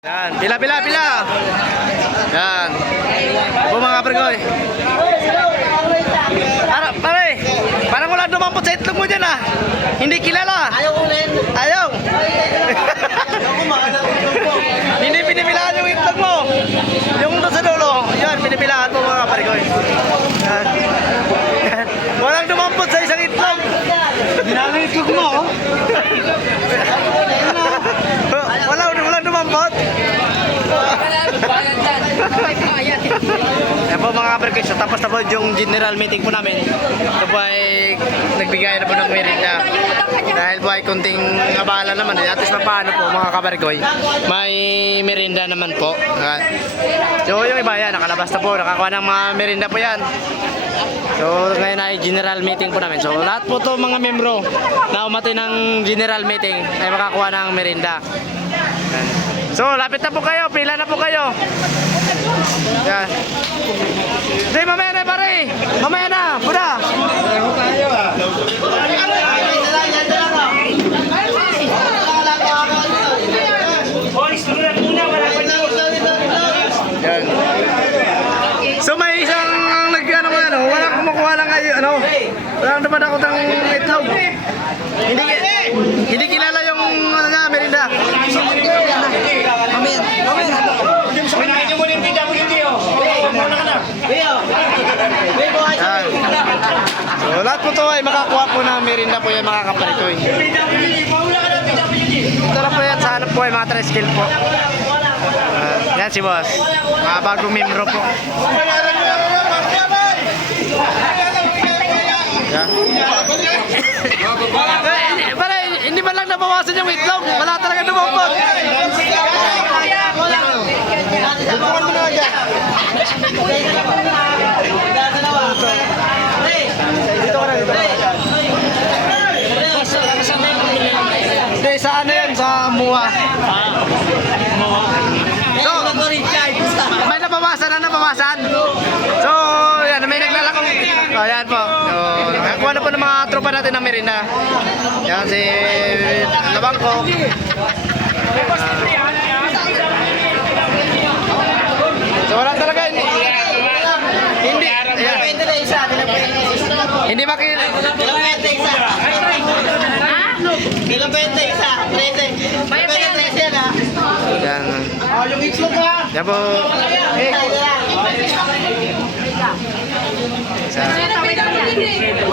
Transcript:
Yan, pila. Yan. Po mga pregoy. Parang wala dumampot sa itlog mo dyan ah. Hindi kilala. Ayaw ulit. Ayaw. Hindi pinipilaan yung itlog mo. Yung doon sa dulo. Yan, pinipilaan po mga pregoy. Yan. Walang dumampot sa isang itlog. Dinalang itlog mo. Walang dumampot. Yan po mga pregoy. So, tapos na po yung general meeting po namin. Ito po ay nagbigay na po ng merienda. Dahil po ay kunting abala naman. At least paano po mga kabargoy. May merienda naman po. So yung iba yan, nakalabas na po. Nakakuha ng mga merienda po yan. So ngayon ay general meeting po namin. So lahat po to mga membro na umati ng general meeting ay makakuha ng merienda. So lapit na po kayo, pila na po kayo. Yan. Hindi, mamaya na pare. Mamaya na, buda. Yan. So may isang walang kumukuha lang kayo, walang dumadakot ang itlog. Hindi kilala yung merinda. So lahat po to ay makakuha po ng merinda po yan mga kaparitoy. Ito lang po yan sa hanap po ay mga tricycle po. Yan si boss, mga bagong membro po. Yan. Hindi ba lang nabawasan yung itlog? Wala talaga dumampot. Bukan mo na dyan. Dito ka na, dito ka na. Hindi, sa ano yan? Sa MUA. So, may nabawasan. So, yan, may naglalakong. O, yan po. So, nakakuha na po ng mga tropa natin ng merienda. Yan, si Labangko. So, wala talaga. Hindi makikita. Ilang 20 isa? 30. May 30 yan ha? Yan. Yung itlog ha? Yan po. Isa.